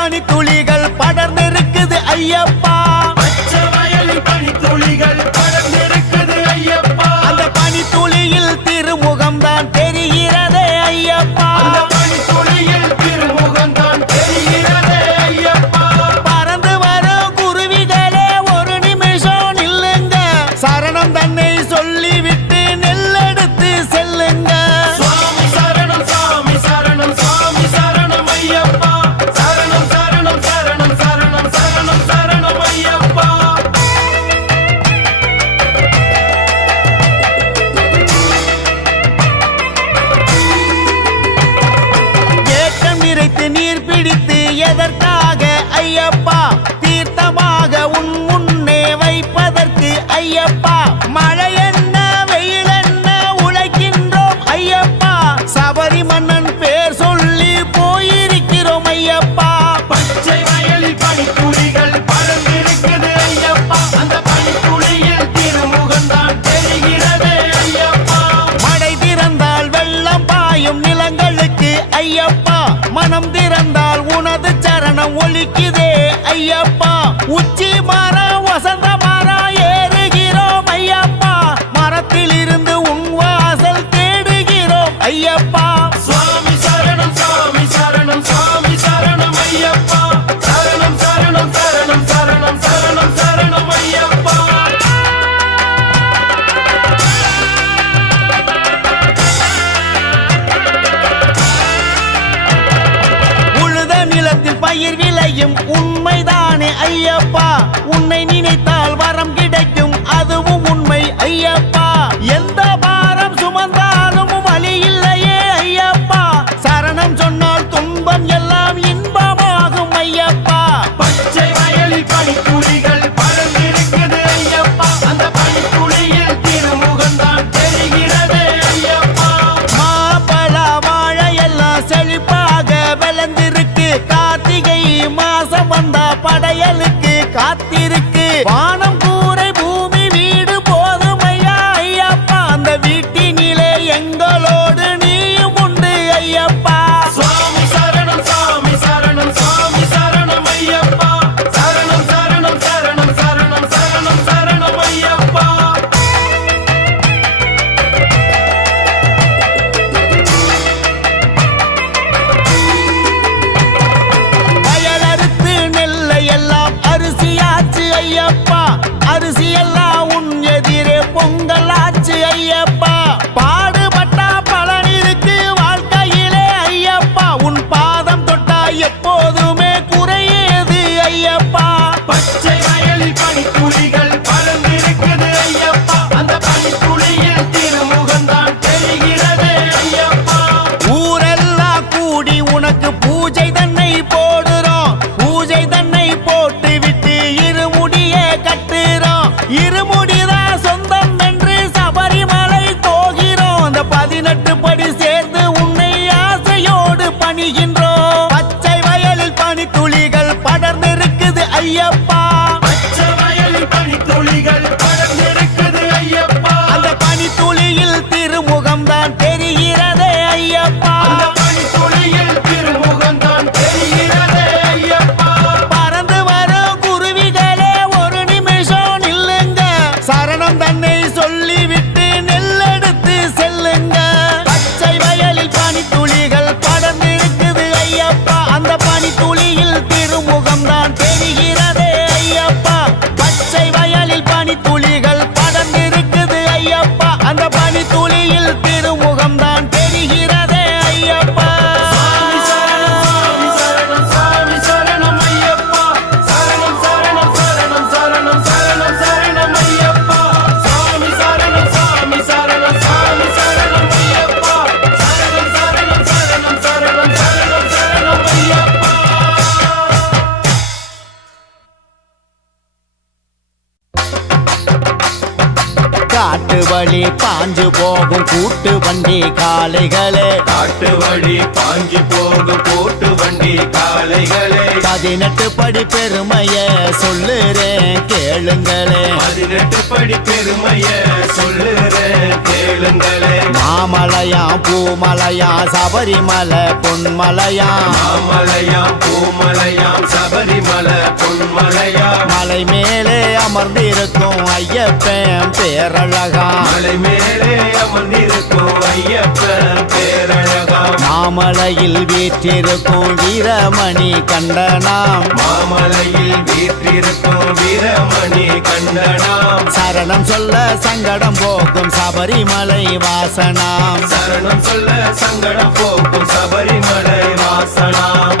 பனித்துளிகள் படர்ந்திருக்குது ஐயப்பா. பச்சை வயலில் பனித்துளிகள் படர்ந்திருக்குது ஐயப்பா. அந்த பனித்துளியில் திருமுகம் தான் தெரிகிறதே ஐயப்பா. அந்த பனித்துளியில் திருமுகம் தான் தெரிகிறதே ஐயப்பா. பறந்து வரும் குருவிகளே ஒரு நிமிஷம் நில்லுங்க, சரணம் தன்னை சொல்லிவிட்டு நெல்லெடுத்து செல்லுங்க. சுவாமி சரணம் சாமி சரணம் சாமி சரணம் ஐயப்பா. சரணம் சரணம் சரணம் சரணம் சரணம் சரணம் ஐயப்பா. ஏக்கம் நிறைத்து நீர் பிடித்து எதற்காக ஐயப்பா? தீர்த்தமாக உன் முன்னே வைப்பதற்கு ஐயப்பா. மழை என்ன வெயில் என்ன உழைக்கின்றோம் ஐயப்பா. சபரி மன்னன் பேர் சொல்லி போயிருக்கிறோம் ஐயப்பா. பச்சை வயலில் பனித்துளிகள் படர்ந்திருக்குது ஐயப்பா. அந்த பனித்துளியில் திருமுகம் தான் தெரிகிறதே ஐயப்பா. மழை திறந்தால் வெள்ளம் பாயும் நிலங்களுக்கு ஐயப்பா. மனம் திறந்தால் உனது சரணம் ஒலிக்குதே ஐயப்பா. உச்சி மரம் வசந்த மரம் ஏறுகிறோம் ஐயப்பா. மரத்தில் இருந்து உன் வாசல் தேடுகிறோம் ஐயப்பா. சுவாமி சரணம் சாமி சரணம் சாமி சரணம் ஐயப்பா. சரணம் சரணம் சரணம் சரணம் சரணம் சரணம் ஐயப்பா. உழுத நிலத்தில் பயிர் விளையும் உண்மைதானே ஐயப்பா. உன்னை நினைத்தால் வரம் கிடைக்கும் அதுவும் உண்மை ஐயப்பா. எந்த பாரம் சுமந்தாலும் வலி இல்லையே ஐயப்பா. சரணம் சொன்னால் துன்பம் எல்லாம் இன்பமாகும் ஐயப்பா. பச்சை வயலில் பனித்துளிகள் படர்ந்திருக்குது ஐயப்பா. அந்த பனித்துளியில் திருமுகம் தான் தெரிகிறதே ஐயப்பா. மாப்பழ வாழை எல்லாம் செழிப்பாக விளைந்திருக்கு. கார்த்திகை மாசம் வந்தா படையலுக்கு காத்திருக்கு. வானம் கூரை பூமி வீடு போதுமையா ஐயப்பா. அந்த வீட்டினிலே எங்களோடு நீயும் உண்டு ஐயப்பா. சுவாமி சரணம் சாமி சரணம் சாமி சரணம் ஐயப்பா. சரணம் சரணம் சரணம் சரணம் சரணம் சரணம் ஐயப்பா. வயலறுத்து நெல்லை எல்லாம் அரிசியாச்சு ஐயப்பா. அரிசி எல்லாம் உன் எதிரே பொங்கலாச்சு ஐயப்பா. பாடுபட்டா பலன் இருக்கு வாழ்க்கையிலே ஐயப்பா. உன் பாதம் தொட்டா எப்போதுமே குறையேது ஐயப்பா. பச்சை வயலில் பனித்துளிகள் படர்ந்திருக்குது ஐயப்பா. அந்த பனித்துளியில் திருமுகம் தான் தெரிகிறதே ஐயப்பா. ஊரெல்லாம் கூடி உனக்கு பூஜை தன்னை போடுறோம். பூஜை தன்னை போட்டு விட்டு இருமுடியே கட்டுறோம். இருமுடிதான் சொந்தம் என்று சபரிமலை போகிறோம். அந்த 18 படி சேர்ந்து உன்னை ஆசையோடு பணிகின்றோம். பச்சை வயலில் பனித்துளிகள் படர்ந்திருக்குது ஐயப்பா. பச்சை வயலில் பனித்துளிகள் படர்ந்திருக்குது ஐயப்பா. அந்த பனித்துளியில் திருமுகம் தான் தெரிகிறதே ஐயப்பா. அந்த பனித்துளியில் திருமுகம் தான் தெரிகிறதே ஐயப்பா. பறந்து வரும் குருவிகளே ஒரு நிமிஷம் நில்லுங்க, சரணம் தன்னை சொல்லிவிட்டு நெல்லெடுத்து செல்லுங்க. பச்சை வயலில் பனித்துளிகள் படர்ந்திருக்குது ஐயப்பா. அந்த பனித்துளியில் திருமுகம் தான் தெரிகிறதே ஐயப்பா. பச்சை வயலில் பனித்துளிகள் படர்ந்திருக்குது ஐயப்பா. அந்த பனித்துளியில் திருமுகம் தான் தெரிகிறதே ஐயப்பா. சாமி சரணம் சாமி சரணம் ஐயப்பா. சரணம் சரணம் சரணம் சரணம் சரணம் சரணம் ஐயப்பா. சாமி சரணம் சாமி சரணம் ஐயப்பா. சரணம் சரணம் சரணம் சரணம் சரணம் சரணம் ஐயப்பா. காட்டு வழி பாஞ்சு போகும் கூட்டு வண்டி காளைகளே. காட்டு வழி பாஞ்சு போகும் கூட்டு வண்டி காளைகளே. 18 படி பெருமைய சொல்லுறேன் கேளுங்களே. 18 படி பெருமைய சொல்லுறேன் கேளுங்களே. மாமலையாம் பூமலையாம் சபரிமலை பொன்மலையாம். மாமலையாம் பூமலையாம் மலை மேலே அமர்ந்திருக்கும் ஐயப்பன் பேரழகா மலை மேலே அமர்ந்திருக்கும் ஐயப்பன் பேரழகா மாமலையில் வீற்றிருக்கும் வீரமணி கண்டனாம் மாமலையில் வீற்றிருக்கும் வீரமணி கண்டனாம் சரணம் சொல்ல சங்கடம் போக்கும் சபரிமலை வாசனாம் சரணம் சொல்ல சங்கடம் போக்கும் சபரிமலை வாசனாம்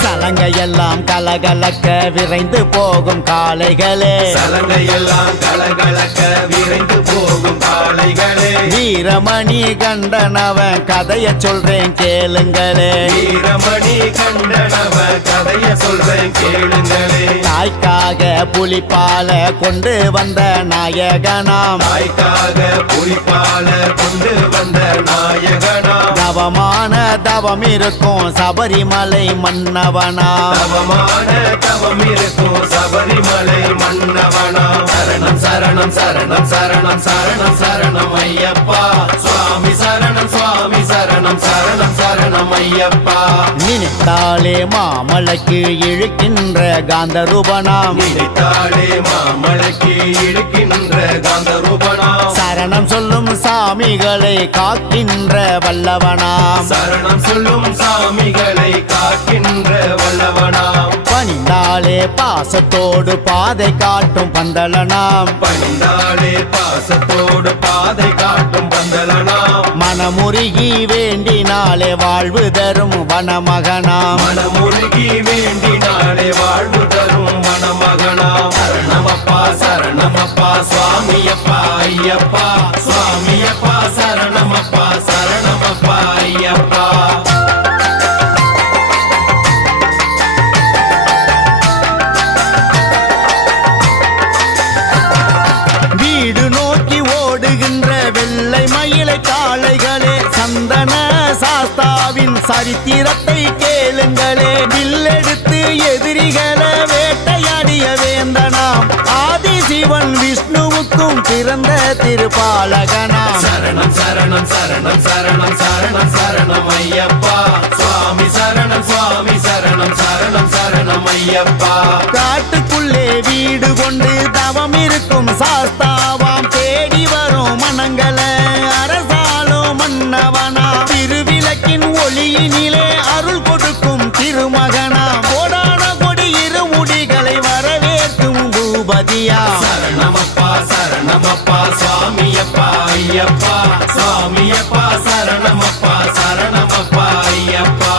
சலங்கையெல்லாம் கலகலக்க விரைந்து போகும் காளைகளே சலங்கையெல்லாம் கலகலக்க விரைந்து போகும் காளைகளே வீரமணி கண்டனவன் கதைய சொல்றேன் கேளுங்களே வீரமணி கண்டனவ கதைய சொல்றேன் கேளுங்களே தாய்க்காக புலிப்பால கொண்டு வந்த நாயகனாம் தாய்க்காக புலிப்பால கொண்டு வந்த நாயகனாம் தவமான தவம் இருக்கும் சபரிமலை மன்னவனாம் தவமான தவம் இருக்கும் சபரிமலை மன்னவனாம் சரணம் சரணம் சரணம் சரணம் சரணம் சரணம் ஐயப்பா சுவாமி சரணம் சுவாமி சரணம் சரணம் சரணம் ஐயப்பா நினைத்தாலே மாமலைக்கு இழுக்கின்ற காந்தரூபனாம் நினைத்தாலே மாமலைக்கு இழுக்கின்ற காந்தரூபனாம் சரணம் சொல்லும் சாமிகளை காக்கின்ற வல்லவனாம் சரணம் சொல்லும் சாமிகளை காக்கின்ற வல்லவனாம் பணிந்தாலே பாசத்தோடு பாதை காட்டும் பந்தலனாம் பணிந்தாலே பாசத்தோடு பாதை காட்டும் பந்தலனாம் மனமுருகி வேண்டினாலே வாழ்வு தரும் வனமகனாம் மனமுருகி வேண்டினாலே வாழ்வு தரும் மணமகனாம் சரணமப்பா சரணமப்பா சுவாமியப்பா ஐயப்பா சுவாமியப்பா சரணமப்பா சரணமப்பா ஐயப்பா வீடு நோக்கி ஓடுகின்ற வெள்ளை மயிலை காளைகளே சந்தன சாஸ்தாவின் சரித்திரத்தை கேளுங்களே வில்லெடுத்து எதிரிகளை வேட்டையாடிய வேந்தனாம் ஆதிசிவன் விஷ்ணுவுக்கும் பிறந்த திருப்பாலகனாம் சரணம் சரணம் சரணம் சரணம் சரணம் சரணம் ஐயப்பா சுவாமி சரணம் சுவாமி சரணம் சரணம் சரணம் ஐயப்பா காட்டுக்குள்ளே வீடு கொண்டு தவம் இருக்கும் சாஸ்தாவாம் தேடி வரும் மனங்களை அரசாலும் மன்னவனா திருவிளக்கின் ஒளியினிலே அருள் கொடுக்கும் திருமகனா கோடான கொடி இருமுடிகளை வரவேற்கும் பூபதியா சரணமப்பா சரணமப்பா சுவாமியப்பா ஐயப்பா சுவாமியப்பா சரணமப்பா சரணமப்பா ஐயப்பா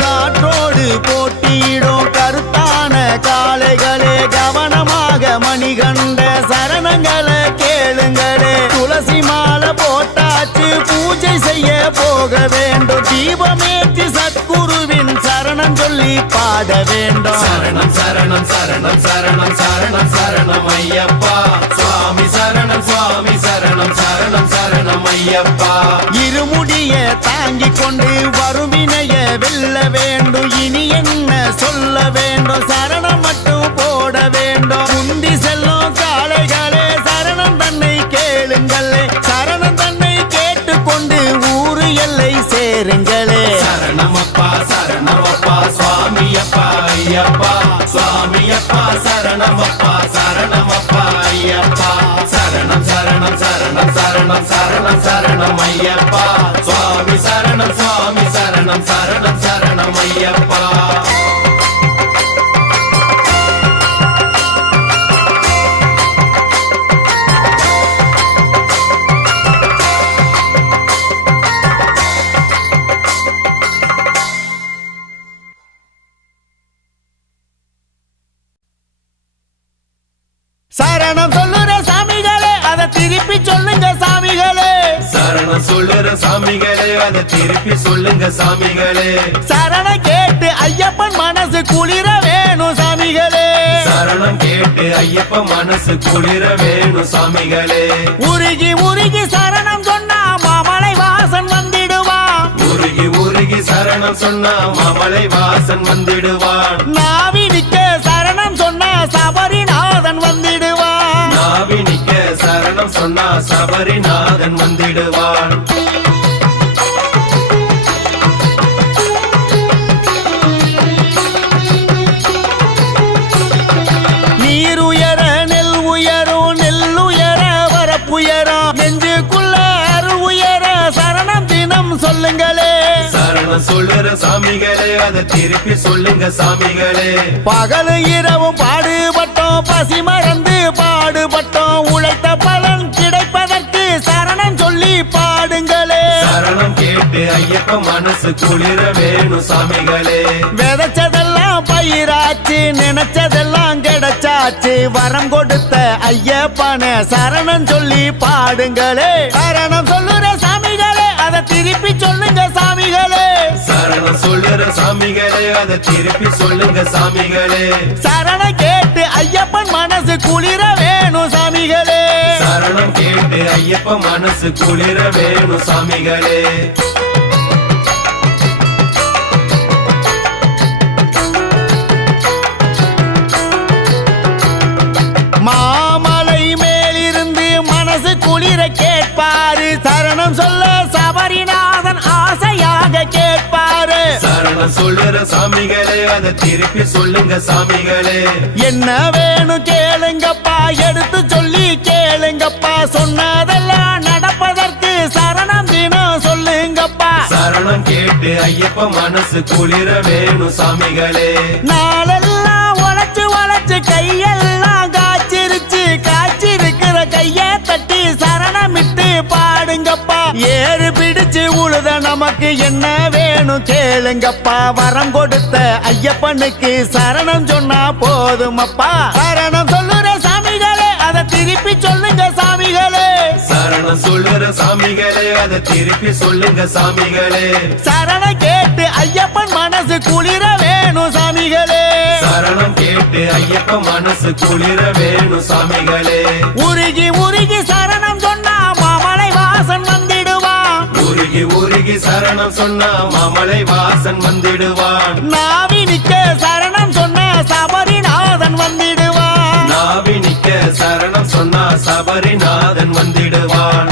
காற்றோடு போட்டியிடும் கருத்தான காளைகளே கவனமாக மணிகண்ட சரணங்களை கேளுங்களே துளசி மாலை போட்டாச்சு பூஜை செய்ய போக வேண்டும் தீபமேற்றி சத்குருவின் சரணம் சொல்லி பாட வேண்டும் சரணம் சரணம் சரணம் சரணம் சரணம் சரணம் ஐயப்பா சுவாமி சரணம் சுவாமி சரணம் சரணம் சரணம் ஐயப்பா இருமுடிய தாங்கிக் கொண்டு வறுவினைய வெல்ல வேண்டும் இனி என்ன சொல்ல வேண்டும் சரணம் மட்டும் போட வேண்டும் முந்தி செல்லும் காளைகளே சரணம் தன்னை கேளுங்களே சரணம் தன்னை கேட்டுக்கொண்டு ஊரு எல்லை சேருங்களே சரணமப்பா சரணமப்பா சுவாமியப்பா ஐயப்பா சுவாமியப்பா சரணமப்பா சரணமப்பா ஐயப்பா சரணம் சரணம் சரணம் சரணம் சரணம் சரணம் ஐயப்பா சுவாமி சரணம் சுவாமி சரணம் சரணம் சரணம் ஐயப்பா சரணம் சொல்லுற சாமிகளே அதை திருப்பி சொல்லுங்க சாமிகளே சரணம் சொல்லுற சாமிகளே அதை திருப்பி சொல்லுங்க சாமிகளே சரணம் கேட்டு ஐயப்பன் மனசு குளிர வேணும் சாமிகளே சரணம் கேட்டு ஐயப்ப மனசு குளிர வேணும் சாமிகளே உருகி உருகி சரணம் சொன்னா மாமலை வாசன் வந்திடுவான் உருகி உருகி சரணம் சொன்னா மாமலை வாசன் வந்திடுவான் நாவி நிக்க சரணம் சபரிநாதன் வந்திடுவான். நாவினிக்க சரணம் சொன்னா சபரிநாதன் வந்திடுவான். நீர் உயர நெல் உயரும், நெல் உயர வரப்புயரும், நெஞ்சுக்குள்ள அருள் உயர சரணம் தினம் சொல்லுங்களே. சரணம் சொல்லுற சாமிகளே, அதை திருப்பி சொல்லுங்க சாமிகளே. பகல் இரவும் பாடுபட்டோம், பசி மறந்து பாடுபட்டோம், உழைத்த பலன் கிடைப்பதற்கு சரணம் சொல்லி பாடுங்களே. சரணம் கேட்டு ஐயப்ப மனசு குளிர வேணும் சாமிகளே. விதைச்சதெல்லாம் பயிராச்சு, நினைச்சதெல்லாம் கிடைச்சாச்சு, வரம் கொடுத்த ஐயப்பன சரணம் சொல்லி பாடுங்களே. சரணம் சொல்லுற சாமிகளே, அதை திருப்பி சொல்லுங்க சாமிகளே. சரணம் சொல்லுற சாமிகளே, அதை திருப்பி சொல்லுங்க சாமிகளே. சரணம் கேட்டு ஐயப்பன் மனசு குளிர வேணும் சாமிகளே. சரணம் கேட்டு ஐயப்ப மனசு குளிர வேணும் சாமிகளே. மாமலை மேலிருந்து மனசு குளிர கேட்பாரு, சரணம் சொல்ல சபரிநாதன் ஆசையாக கேட்பாரு. சரணம் சொல்லுற சாமிகளே, அதை திருப்பி சொல்லுங்க சாமிகளே. என்ன வேணும் கேளுங்கப்பா, எடுத்து சொல்லி கேளுங்கப்பா, சொன்னதெல்லாம் நடப்பதற்கு சரணம் தினம் சொல்லுங்கப்பா. சரணம் கேட்டு ஐயப்ப மனசு குளிர வேணும் சாமிகளே. நாளெல்லாம் உழைச்சு உழைச்சு கையெல்லாம் காய்ச்சிருச்சு, காய்ச்சிருக்கிற கைய தட்டி சரணமிட்டு பாடுங்கப்பா. ஏறு பிடிச்சு உழுத நமக்கு என்ன வேணும் கேளுங்கப்பா, வரம் கொடுத்த ஐயப்பனுக்கு சரணம் சொன்னா போதுமப்பா. சரணம் சொல்லுற சாமிகளே, அதை திருப்பி சொல்லுங்க சாமிகளே. சரணம் சொல்லுற சாமிகளே, அதை திருப்பி சொல்லுங்க சாமிகளே. சரணம் கேட்டு ஐயப்பன் மனசு குளிர வேணும் சாமிகளே. சரணம் கேட்டு ஐயப்ப மனசு குளிர வேணும் சாமிகளே. உருகி உருகி சரணம் சொன்னா மாமலை வாசன் வந்திடுவான். உருகி உருகி சரணம் சொன்னா மாமலை வாசன் வந்திடுவான். நாவினிக்க சரணம் சொன்ன சபரிநாதன் வந்திடுவான். நாவினிக்க சரணம் சொன்னா சபரிநாதன் வந்திடுவான்.